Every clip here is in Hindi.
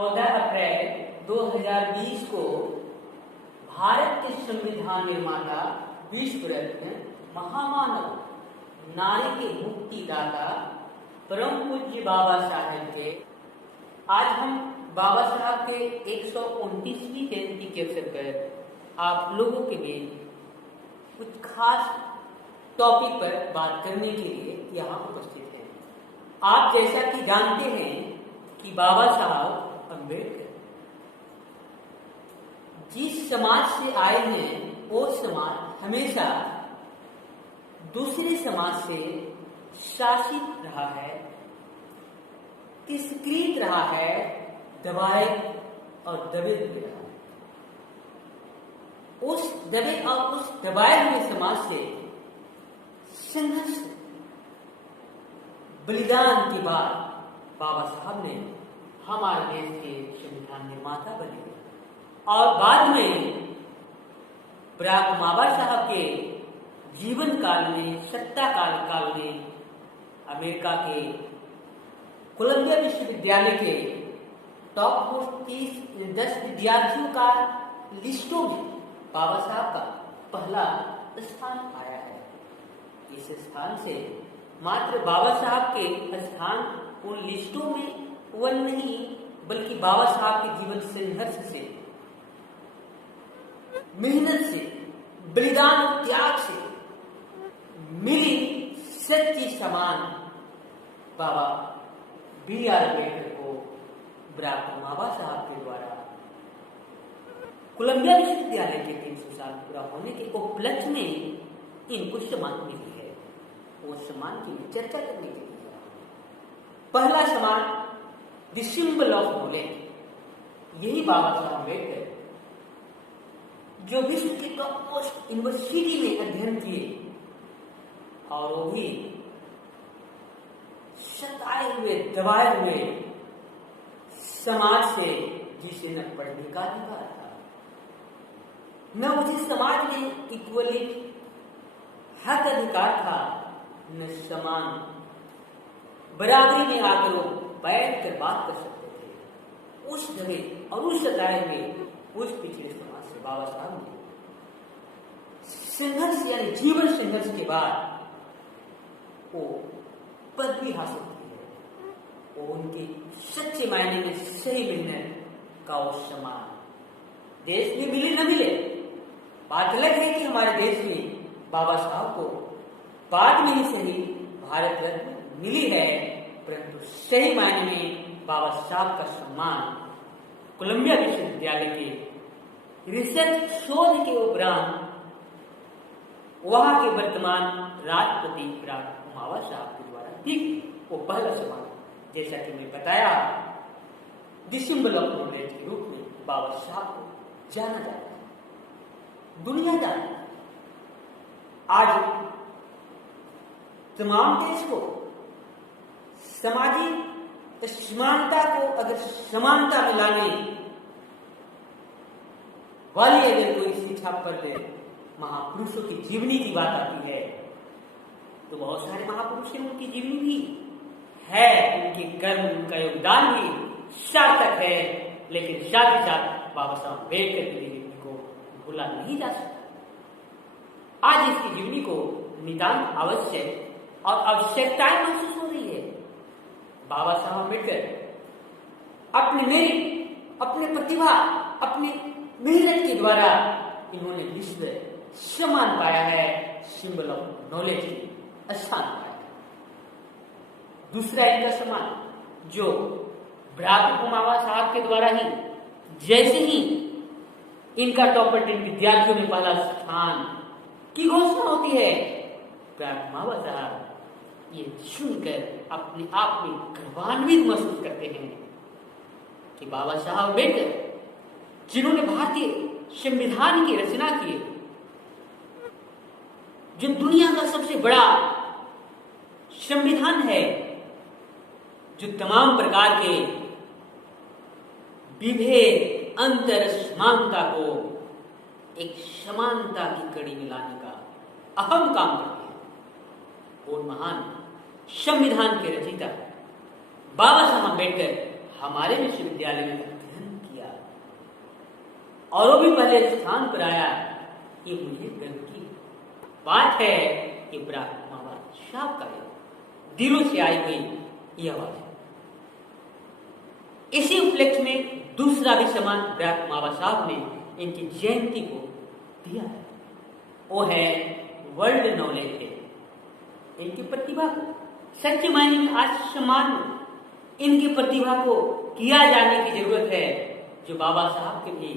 14 अप्रैल 2020 को भारत के संविधान निर्माता, विश्व रत्न, महामानव, नारी के मुक्तिदाता परम पूज्य बाबा साहेब के आज हम बाबा साहब के 129वीं जयंती के अवसर पर आप लोगों के लिए कुछ खास टॉपिक पर बात करने के लिए यहाँ उपस्थित हैं। आप जैसा कि जानते हैं कि बाबा साहब अम्बेडकर जिस समाज से आए हैं वो समाज हमेशा दूसरे समाज से शासित रहा है, तिरस्कृत रहा है, दबाए और दबे हुए रहा है। उस दबे और उस दबाए हुए समाज से संघर्ष, बलिदान के बाद बाबा साहब ने हमारे देश के संविधान निर्माता बने और बाद में बराक ओबामा साहब के जीवन काल में, सत्ता काल में अमेरिका के कोलंबिया विश्वविद्यालय के टॉप मोस्ट 10 विद्यार्थियों का लिस्टों में बाबा साहब का पहला स्थान आया है। इस स्थान से मात्र बाबा साहब के स्थान उन लिस्टों में वन नहीं, बल्कि बाबा साहब के जीवन संघर्ष से, मेहनत से, बलिदान त्याग से मिली सच्ची सम्मान बाबा B.R. अम्बेडकर को बराक ओबामा साहब के द्वारा कोलंबिया विश्वविद्यालय के 300 साल पूरा होने के उपलक्ष्य में इनको सम्मान मिली है। वो सम्मान की चर्चा करने के लिए पहला सम्मान द सिंबल ऑफ नॉलेज, यही बाबा साहब अम्बेडकर जो विश्व के टॉपमोस्ट यूनिवर्सिटी में अध्ययन किए और वो भी सताए हुए, दबाए हुए समाज से, जिसे न पढ़ने का अधिकार था, न उसे समाज में इक्वली हक अधिकार था, न समान बराबरी में आकर वो बैठ कर बात कर सकते थे। उस दबे और उस सताए हुए, उस पिछले समाज से बाबा साहब ने संघर्ष यानी जीवन संघर्ष के बाद वो पदवी हासिल की है। वो उनके सच्चे मायने में सही मेहनत का वो सम्मान देश में मिले न मिले, बात अलग है कि हमारे देश में बाबा साहब को बाद में ही सही भारत रत्न मिली है, परंतु सही मायने में बाबा साहब का सम्मान कोलंबिया विश्वविद्यालय के रिसर्च शोध के उपरांत वहां के वर्तमान राष्ट्रपति बराक ओबामा साहब के द्वारा ठीक वो पहला सम्मान, जैसा कि मैं बताया, द सिंबल ऑफ नॉलेज के रूप में बाबा साहब को जाना जाता है, दुनिया जानती है। आज तमाम देश को सामाजिक समानता को अगर समानता में लाने वाली अगर कोई शिक्षा पर महापुरुषों की जीवनी की बात आती है तो बहुत सारे महापुरुष हैं, उनकी जीवनी भी है, उनके कर्म, उनका योगदान भी सार्थक है, लेकिन साथ ही साथ बाबा साहब अम्बेडकर की जीवनी को भूला नहीं जा सकता। आज इसकी जीवनी को नितांत आवश्यक और आवश्यकताएं महसूस हो रही है। बाबा साहब अम्बेडकर अपने मेरिट, अपने प्रतिभा, अपने मेहनत के द्वारा इन्होंने विश्व सम्मान पाया है, सिंबल ऑफ नॉलेज की स्थान पाया है। दूसरा इनका सम्मान जो बराक ओबामा साहब के द्वारा ही, जैसे ही इनका टॉपर 10 विद्यार्थियों में पहला स्थान की घोषणा होती है, बराक ओबामा साहब ये सुनकर अपने आप में गर्वान्वित महसूस करते हैं कि बाबा साहब अम्बेडकर जिन्होंने भारतीय संविधान की रचना की, जो दुनिया का सबसे बड़ा संविधान है, जो तमाम प्रकार के विभेद, अंतर, समानता को एक समानता की कड़ी में लाने का अहम काम करते हैं। और महान संविधान के रचयिता बाबा साहब अम्बेडकर हमारे विश्वविद्यालय में अध्ययन किया और वो भी पहले स्थान पर आया, ये मुझे गर्व की बात है। ये ब्राह्मण बाबा साहब का दिलों से आई हुई यह बात है। इसी उपलक्ष्य में दूसरा भी सम्मान ब्राह्मण बाबा साहब ने इनकी जयंती को दिया है, वो है वर्ल्ड नॉलेज डे। इनकी प्रतिभा को सच्चे मायने में आज सम्मान इनकी प्रतिभा को किया जाने की जरूरत है, जो बाबा साहब के भी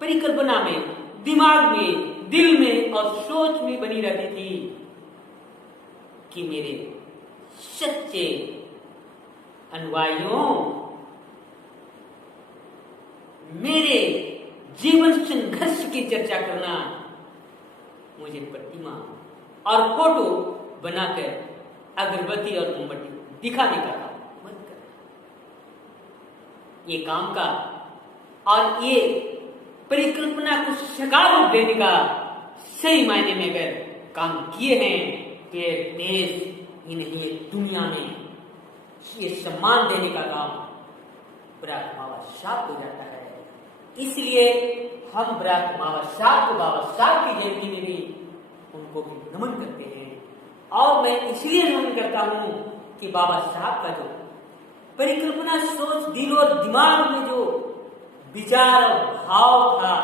परिकल्पना में, दिमाग में, दिल में और सोच में बनी रहती थी कि मेरे सच्चे अनुयायियों, मेरे जीवन संघर्ष की चर्चा करना, मुझे प्रतिमा और फोटो बनाकर अगरबत्ती और मोमबत्ती दिखाने का काम मत कर। ये काम का और ये परिकल्पना को साकार रूप देने का सही मायने में अगर काम किए हैं तो ये देश ही नहीं, दुनिया में ये सम्मान देने का काम ब्राह्मण बाबा साहब को जाता है। इसलिए हम ब्राह्मण बाबा साहब को, बाबा साहब की जयंती में भी उनको भी नमन करते हैं। और मैं इसलिए नमन करता हूं कि बाबा साहब का जो परिकल्पना, सोच, दिल और दिमाग में जो विचार और भाव था,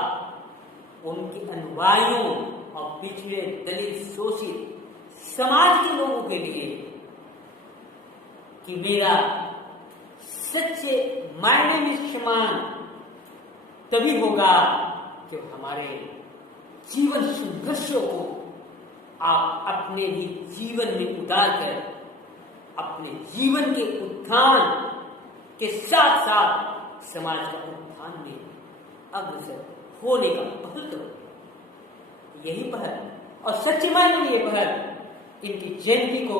उनके अनुयायियों और पिछड़े, दलित, शोषित समाज के लोगों के लिए कि मेरा सच्चे मायने में सम्मान तभी होगा जब हमारे जीवन संघर्षों को आप अपने भी जीवन में उतार कर अपने जीवन के उत्थान के साथ साथ समाज का उत्थान में अग्रसर होने का पहल करो। यही पहल और सच्चे मायने में ये पहल इनकी जयंती को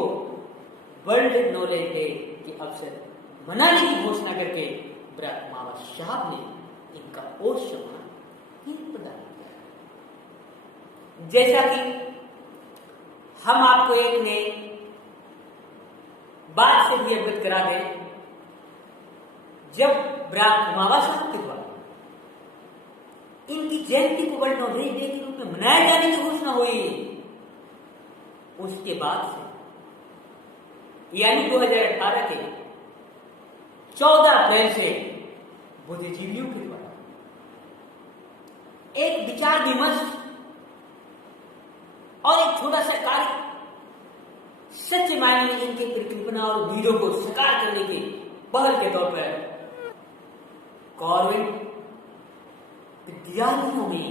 वर्ल्ड नॉलेज डे के अवसर मनाने की घोषणा करके ब्राह्मण बाबा साहब ने इनका और सम्मान प्रदान किया। जैसा कि हम आपको एक ने बात से भी अवगत करा दें, जब ब्राह्मण बाबा साहब के द्वारा इनकी जयंती को वर्ल्ड नॉलेज डे के रूप में मनाए जाने की घोषणा हुई, उसके बाद से यानी 2018 के 14 अप्रैल से बुद्धिजीवियों के द्वारा एक विचार विमर्श और एक छोटा सा कार्य सच्चे मायने में इनके परिकल्पना और उम्मीदों को साकार करने की पहल के तौर पर गवर्नमेंट विद्यालयों में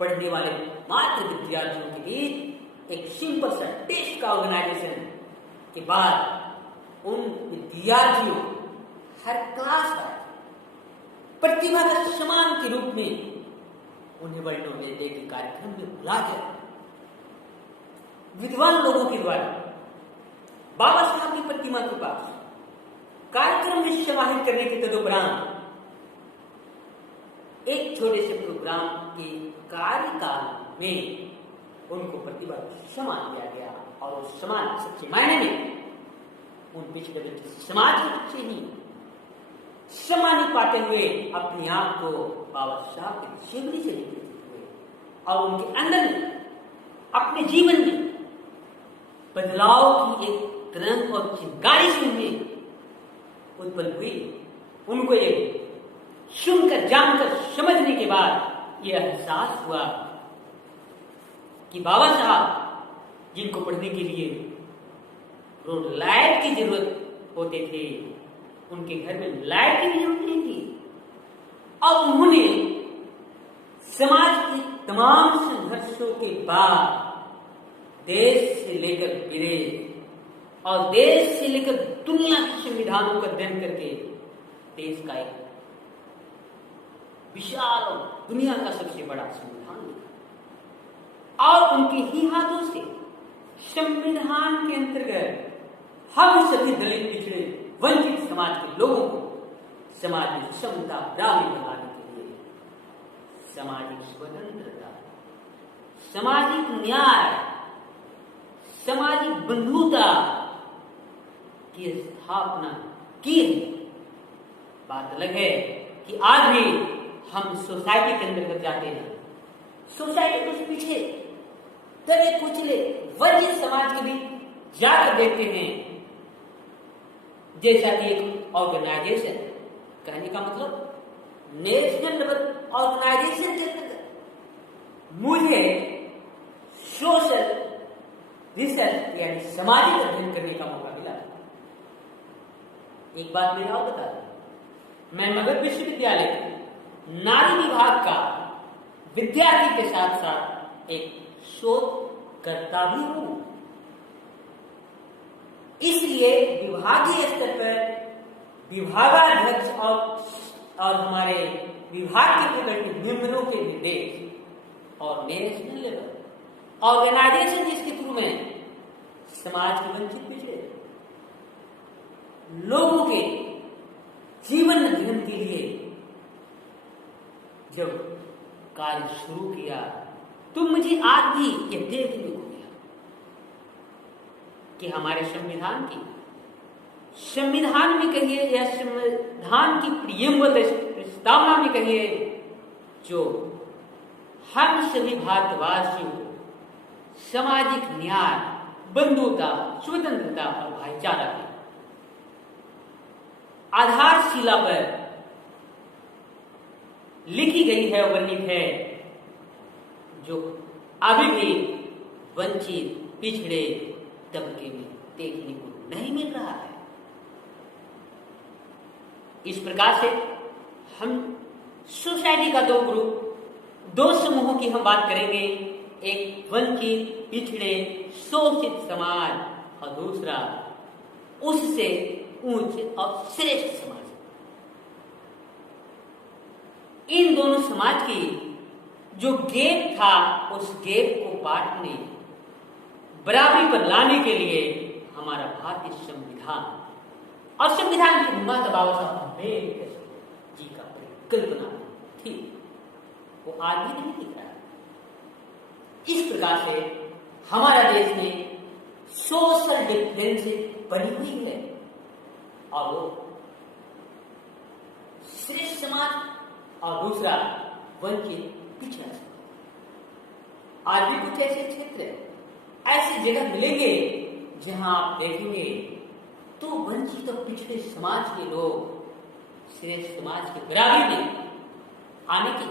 पढ़ने वाले मात्र विद्यार्थियों के लिए एक सिंपल सा टेस्ट का ऑर्गेनाइजेशन के बाद उन विद्यार्थियों हर क्लास का प्रतिभा का सम्मान के रूप में उन्हें वर्ल्ड नॉलेज डे के कार्यक्रम में बुलाकर विद्वान लोगों के द्वारा बाबा साहब की प्रतिमा के पास कार्यक्रम में समाहित करने के तदुपरांत एक छोटे से प्रोग्राम के कार्यकाल में उनको प्रतिभा सम्मान दिया गया और वो सम्मान सच्चे मायने में उन पिछड़े समाज के बच्चे ही सम्मानित पाते हुए अपने आप को बाबा साहब के जीवनी से निकलते हुए और उनके अंदर में अपने जीवन में बदलाव की एक तरंग और चिंगारी से उनमें उत्पन्न हुई। उनको ये सुनकर, जानकर, समझने के बाद यह एहसास हुआ कि बाबा साहब जिनको पढ़ने के लिए रोड लाइट की जरूरत होते थे, उनके घर में लाइट की जरूरत नहीं थी और उन्होंने समाज के तमाम संघर्षों के बाद देश से लेकर विदेश और देश से लेकर दुनिया के संविधानों का अध्ययन करके देश का एक विशाल और दुनिया का सबसे बड़ा संविधान लिखा और उनके ही हाथों से संविधान के अंतर्गत हम सभी दलित, पिछड़े, वंचित समाज के लोगों को समाज में समता प्राप्त बनाने के लिए सामाजिक स्वतंत्रता, सामाजिक न्याय, सामाजिक बंधुता की स्थापना की है बात अलग है कि आज भी हम सोसाइटी के अंदर जाते हैं, सोसाइटी कुछ पीछे दबे कुचले वंचित समाज के भी जाकर देखते हैं। जैसा कि एक ऑर्गेनाइजेशन, कहने का मतलब नेशनल लेवल ऑर्गेनाइजेशन के अंतर्गत मुझे सोशल रिसर्च यानी सामाजिक अध्ययन करने का मौका मिला। एक बात मैं और बता दूं, मैं मगध विश्वविद्यालय नारी विभाग का विद्यार्थी के साथ साथ एक शोधकर्ता भी हूं। इसलिए विभागीय स्तर पर विभागाध्यक्ष और हमारे विभाग के प्रकट मेंबरों के निर्देश और नेशनल लेवल ऑर्गेनाइजेशन जिसके थ्रू में समाज के वंचित पिछड़े लोगों के जीवन अध्ययन के लिए जब कार्य शुरू किया तो मुझे आज भी यह देखने को मिला कि हमारे संविधान में कहिए या संविधान की प्रियम्बल प्रस्तावना में कहिए, जो हम सभी भारतवासियों को सामाजिक न्याय, बंधुता, स्वतंत्रता और भाईचारा की आधारशिला पर लिखी गई है, वर्णित है, जो अभी भी वंचित पिछड़े तबके में देखने को नहीं मिल रहा है। इस प्रकार से हम सोसाइटी का दो समूहों की हम बात करेंगे, एक वंचित पिछड़े शोषित समाज और दूसरा उससे उच्च और श्रेष्ठ समाज। इन दोनों समाज की जो गैप था, उस गैप को पाटने, बराबरी पर लाने के लिए हमारा भारतीय संविधान और संविधान के निर्माता बाबा साहब अम्बेडकर जी का परिकल्पना थी, वो आज भी नहीं दिख रहा है। इस प्रकार से हमारा देश में सोशल डिफरेंस बनी हुई है और वो श्रेष्ठ समाज और दूसरा वंचित पिछड़ा समाज। आज भी कुछ ऐसे क्षेत्र, ऐसी जगह मिलेंगे जहां आप देखेंगे तो वंचित और पिछड़े समाज के लोग श्रेष्ठ समाज के बराबरी में आने की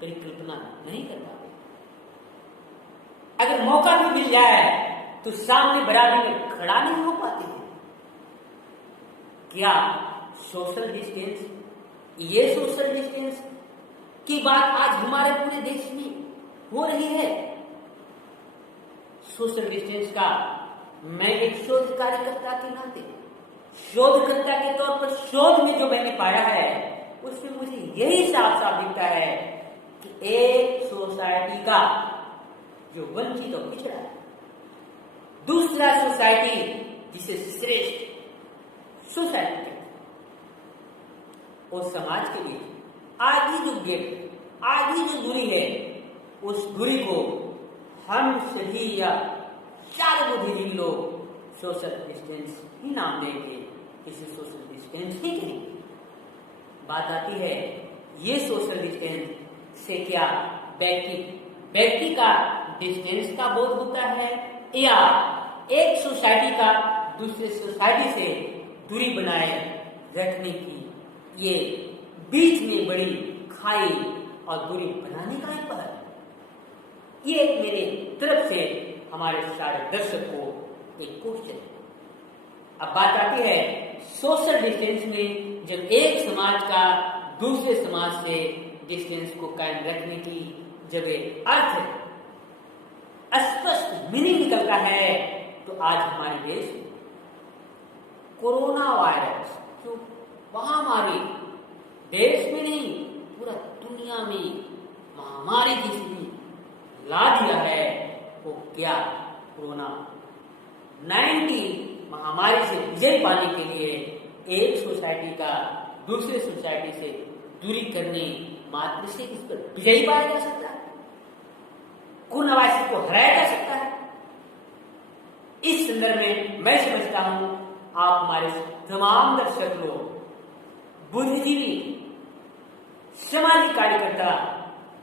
परिकल्पना नहीं कर पाते। अगर मौका भी मिल जाए तो सामने बराबरी में खड़ा नहीं हो पाते हैं। क्या सोशल डिस्टेंस, ये सोशल डिस्टेंस की बात आज हमारे पूरे देश में हो रही है? सोशल डिस्टेंस का मैं एक शोध कार्यकर्ता के नाते, शोधकर्ता के तौर पर शोध में जो मैंने पाया है उसमें मुझे यही साफ साफ दिखता है कि एक सोसाइटी का जो वंचित और पिछड़ा है, दूसरा सोसाइटी जिसे श्रेष्ठ सोसाइटी कहते हैं, उस समाज के लिए आधी जो गैप, आधी जो दूरी है, उस दूरी को हम सभी या चार बुद्धिजीवी लोग सोशल डिस्टेंस ही नाम देंगे, इसे सोशल डिस्टेंस ही कहेंगे। बात आती है ये सोशल डिस्टेंस से क्या व्यक्ति का डिस्टेंस का बोध होता है या एक सोसाइटी का दूसरे सोसाइटी से दूरी बनाए रखने की ये बीच में बड़ी खाई और दूरी बनाने का एक पहल। ये मेरे तरफ से हमारे सारे दर्शक को एक क्वेश्चन है। अब बात आती है सोशल डिस्टेंस में, जब एक समाज का दूसरे समाज से डिस्टेंस को कायम रखने की जब अर्थ स्पष्ट मीनिंग निकलता है, तो आज हमारे देश में कोरोना वायरस जो महामारी देश में नहीं पूरा दुनिया में महामारी की स्थिति ला दिया है, वो क्या कोरोना 19 महामारी से विजय पाने के लिए एक सोसाइटी का दूसरे सोसाइटी से दूरी करने मात्र से इस पर विजयी पाया जा सकता है, कोरोना वायरस को हराया जा सकता है। इस संदर्भ में मैं समझता हूं आप हमारे तमाम दर्शक लोग बुद्धिजीवी, सामाजिक कार्यकर्ता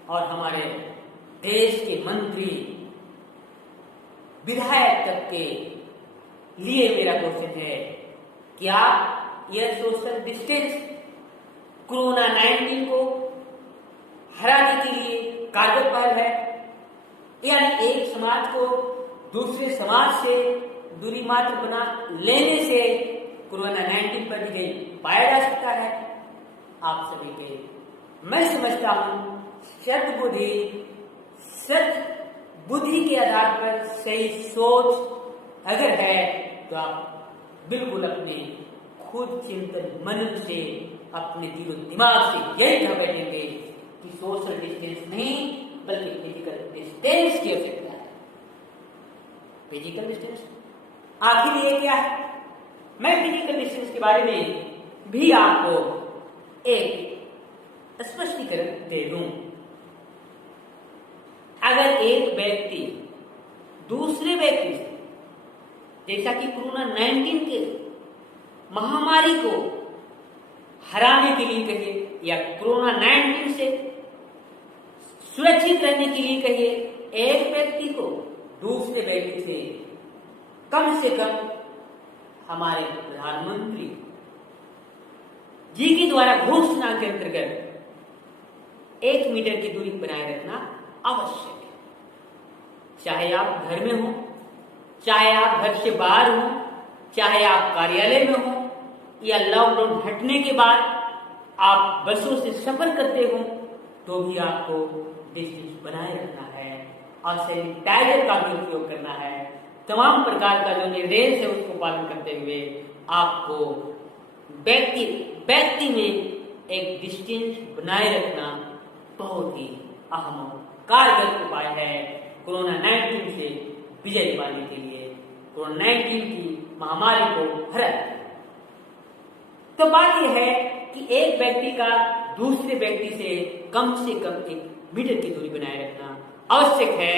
और हमारे देश के मंत्री, विधायक तक के लिए मेरा क्वेश्चन है, क्या यह सोशल डिस्टेंस कोरोना 19 को हराने के लिए कारगर है? यानी एक समाज को दूसरे समाज से दूरी मात्र बना लेने से कोरोना 19 पर विजय पाया जा सकता है? आप सभी के मैं समझता हूं सद बुद्धि के आधार पर सही सोच अगर है तो आप बिल्कुल अपने खुद चिंतन मनन से अपने दिलो दिमाग से यही कह बैठेंगे कि सोशल डिस्टेंस नहीं बल्कि फिजिकल डिस्टेंस की आवश्यकता है। फिजिकल डिस्टेंस आखिर ये क्या है? मैं फिजिकल डिस्टेंस के बारे में भी आपको एक स्पष्टीकरण दे दूं। अगर एक व्यक्ति दूसरे व्यक्ति से, जैसा कि कोरोना 19 के महामारी को हराने के लिए कहिए या कोरोना 19 से सुरक्षित रहने के लिए कहिए, एक व्यक्ति को दूसरे व्यक्ति से कम हमारे प्रधानमंत्री जी के द्वारा घोषणा के अंतर्गत 1 मीटर की दूरी बनाए रखना आवश्यक है। चाहे आप घर में हो, चाहे आप घर से बाहर हो, चाहे आप कार्यालय में हो या लॉकडाउन हटने के बाद आप बसों से सफर करते हो तो भी आपको डिस्टेंस बनाए रखना है और सैनिटाइजर का भी उपयोग करना है। तमाम प्रकार का जो निर्देश है उसको पालन करते हुए आपको व्यक्ति में एक डिस्टेंस बनाए रखना बहुत ही अहम कारगर उपाय है कोरोना 19 से विजय पाने के लिए, कोरोना 19 की महामारी को हराने। तो बात यह है कि एक व्यक्ति का दूसरे व्यक्ति से कम 1 मीटर की दूरी बनाए रखना आवश्यक है।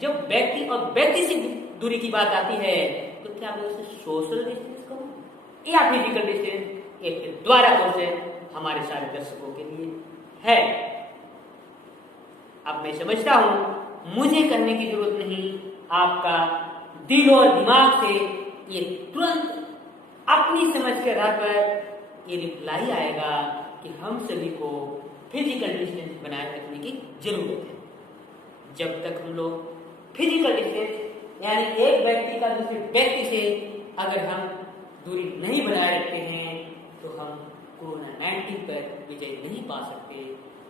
जब व्यक्ति और व्यक्ति से दूरी की बात आती है तो क्या मैं उसे सोशल डिस्टेंस कहूं या फिजिकल डिस्टेंस? एक द्वारा क्वेश्चन हमारे सारे दर्शकों के लिए है। अब मैं समझता हूं मुझे करने की जरूरत नहीं, आपका दिल और दिमाग से ये तुरंत अपनी समझ के आधार पर ये रिप्लाई आएगा कि हम सभी को फिजिकल डिस्टेंस बनाए रखने की जरूरत है। जब तक हम लोग फिजिकल डिस्टेंस यानी एक व्यक्ति का दूसरे व्यक्ति से अगर हम दूरी नहीं बनाए रखते हैं तो हम कोरोना 19 पर विजय नहीं पा सकते,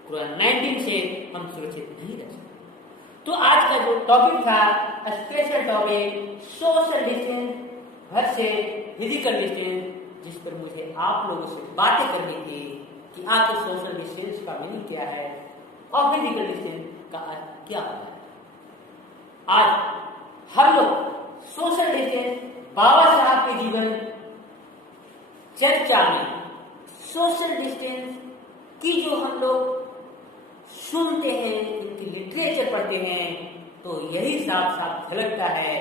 कोरोना 19 से हम सुरक्षित नहीं रह सकते। तो आज का जो टॉपिक था special topic social distance versus physical distance, जिस पर मुझे आप लोगों से बातें करनी थी कि आखिर सोशल डिस्टेंस का मीनिंग क्या है और फिजिकल डिस्टेंस का अर्थ क्या है। आज हम लोग सोशल डिस्टेंस बाबा साहब के जीवन चर्चा में सोशल डिस्टेंस की जो हम लोग सुनते हैं, इनकी लिटरेचर पढ़ते हैं तो यही साफ साफ झलकता है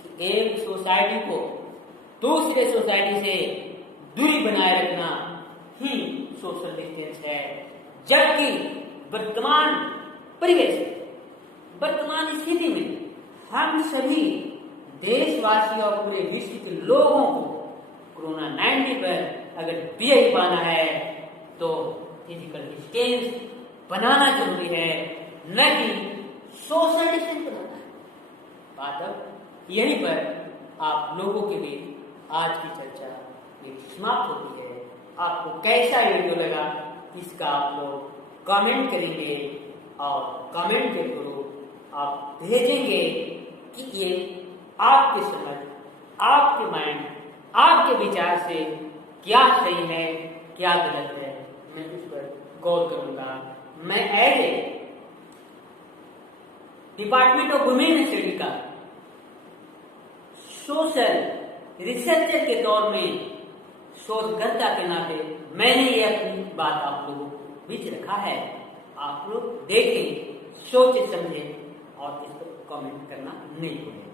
कि एक सोसाइटी को दूसरे सोसाइटी से दूरी बनाए रखना ही सोशल डिस्टेंस है। जबकि वर्तमान परिवेश, वर्तमान स्थिति में हम सभी देशवासियों और पूरे विश्व के लोगों को कोरोना 19 पर अगर विजय पाना है तो फिजिकल डिस्टेंस बनाना जरूरी है, न कि सोशल डिस्टेंस बनाना है। बात अब यहीं पर आप लोगों के बीच आज की चर्चा समाप्त होती है। आपको कैसा वीडियो लगा इसका आप लोग कमेंट करेंगे और कमेंट के थ्रू आप भेजेंगे कि ये आपके समझ, आपके माइंड, आपके विचार से क्या सही है क्या गलत है, मैं इस पर गौर करूंगा। मैं as a department of women study का सोशल रिसर्चर के तौर में शोधकर्ता के नाते मैंने ये अपनी बात आप लोगों को बीच रखा है। आप लोग देखें, सोचे समझें और इस पर कमेंट करना नहीं भूलें।